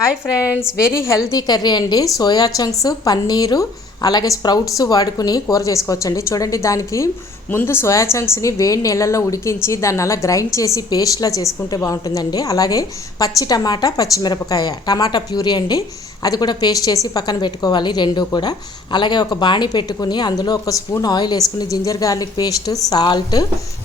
Hi friends, very healthy curry అండి. Soya chunks, paneer అలాగే sprouts వాడుకుని కూర చేసుకోవచ్చండి. చూడండి, దానికి ముందు సోయా చంక్స్ని వేడి నీళ్ళల్లో ఉడికించి దాన్ని అలా గ్రైండ్ చేసి పేస్ట్లా చేసుకుంటే బాగుంటుందండి. అలాగే పచ్చి టమాటా, పచ్చిమిరపకాయ, టమాటా ప్యూరీ అండి, అది కూడా పేస్ట్ చేసి పక్కన పెట్టుకోవాలి రెండు కూడా. అలాగే ఒక బాణీ పెట్టుకుని అందులో ఒక స్పూన్ ఆయిల్ వేసుకుని జింజర్ గార్లిక్ పేస్ట్, సాల్ట్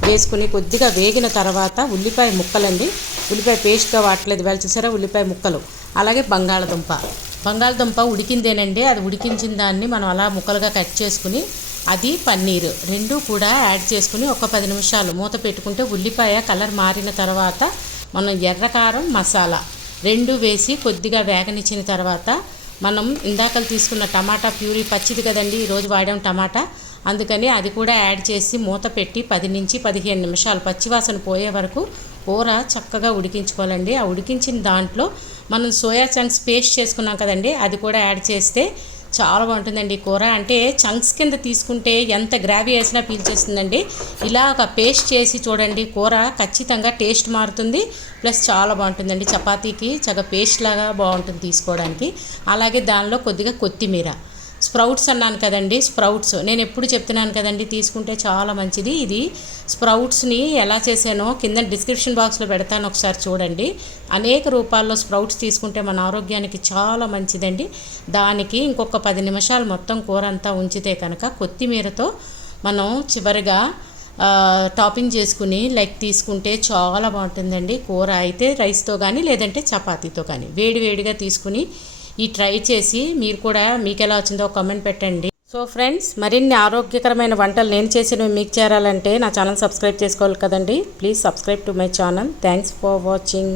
వేసుకుని కొద్దిగా వేగిన తర్వాత ఉల్లిపాయ ముక్కలండి, ఉల్లిపాయ పేస్ట్గా వాడలేదు వేళ, చూసారా ఉల్లిపాయ ముక్కలు. అలాగే బంగాళదుంప ఉడికిందేనండి, అది ఉడికించిన దాన్ని మనం అలా ముక్కలుగా కట్ చేసుకుని అది పన్నీరు రెండు కూడా యాడ్ చేసుకుని ఒక 10 నిమిషాలు మూత పెట్టుకుంటే ఉల్లిపాయ కలర్ మారిన తర్వాత మనం ఎర్రకారం, మసాలా రెండు వేసి కొద్దిగా వేగనిచ్చిన తర్వాత మనం ఇందాకలు తీసుకున్న టమాటా ప్యూరీ పచ్చిది కదండి, ఈరోజు వాడాం టమాటా, అందుకని అది కూడా యాడ్ చేసి మూత పెట్టి 10 నుంచి 15 నిమిషాలు పచ్చివాసన పోయే వరకు కూర చక్కగా ఉడికించుకోవాలండి. ఆ ఉడికించిన దాంట్లో మనం సోయా చంక్స్ పేస్ట్ చేసుకున్నాం కదండి, అది కూడా యాడ్ చేస్తే చాలా బాగుంటుందండి. కూర అంటే చంక్స్ కింద తీసుకుంటే ఎంత గ్రావీ వేసినా పీల్చేస్తుందండి. ఇలా ఒక పేస్ట్ చేసి చూడండి, కూర ఖచ్చితంగా టేస్ట్ మారుతుంది, ప్లస్ చాలా బాగుంటుందండి. చపాతీకి చక్కగా పేస్ట్ లాగా బాగుంటుంది తీసుకోవడానికి. అలాగే దానిలో కొద్దిగా కొత్తిమీర, స్ప్రౌట్స్ అన్నాను కదండి, స్ప్రౌట్స్ నేను ఎప్పుడు చెప్తున్నాను కదండి తీసుకుంటే చాలా మంచిది. ఇది స్ప్రౌట్స్ని ఎలా చేసానో కింద డిస్క్రిప్షన్ బాక్స్లో పెడతాను, ఒకసారి చూడండి. అనేక రూపాల్లో స్ప్రౌట్స్ తీసుకుంటే మన ఆరోగ్యానికి చాలా మంచిదండి. దానికి ఇంకొక 10 నిమిషాలు మొత్తం కూర అంతా ఉంచితే కనుక కొత్తిమీరతో మనం చివరిగా టాపింగ్ చేసుకుని లైక్ తీసుకుంటే చాలా బాగుంటుందండి. కూర అయితే రైస్తో కానీ లేదంటే చపాతీతో కానీ వేడివేడిగా తీసుకుని ఈ ట్రై చేసి మీరు కూడా మీకు ఎలా వచ్చిందో కామెంట్ పెట్టండి. సో ఫ్రెండ్స్, మరిన్ని ఆరోగ్యకరమైన వంటలు నేను చేసినవి మీకు చేరాలంటే నా ఛానల్ సబ్స్క్రైబ్ చేసుకోవాలి కదండి. Please subscribe to my channel. Thanks for watching.